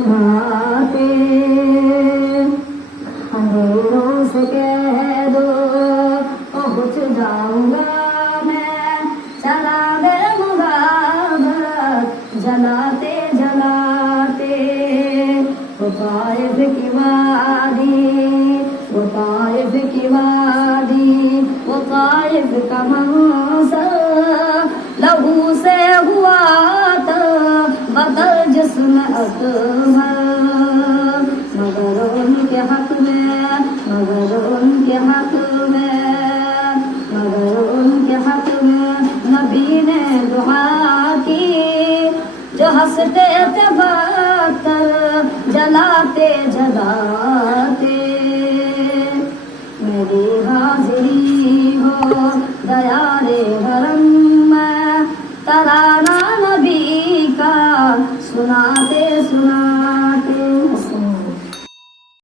سمجھاتے اندھیروں سے کہہ دو پہنچ جاؤں گا میں چلا دے محبت جلاتے جلاتے وہ طائف کی وادی وہ طائف کی وادی وہ طائف کا منظر لہو سے ہوا تھا بدل جسم اکمل مگر ان کے حق میں مگر ان کے حق میں مگر ان کے حق میں نبی نے دعا کی جو ہنستے تھے بدتر جلاتے جلاتے میری حاضری ہو دیارے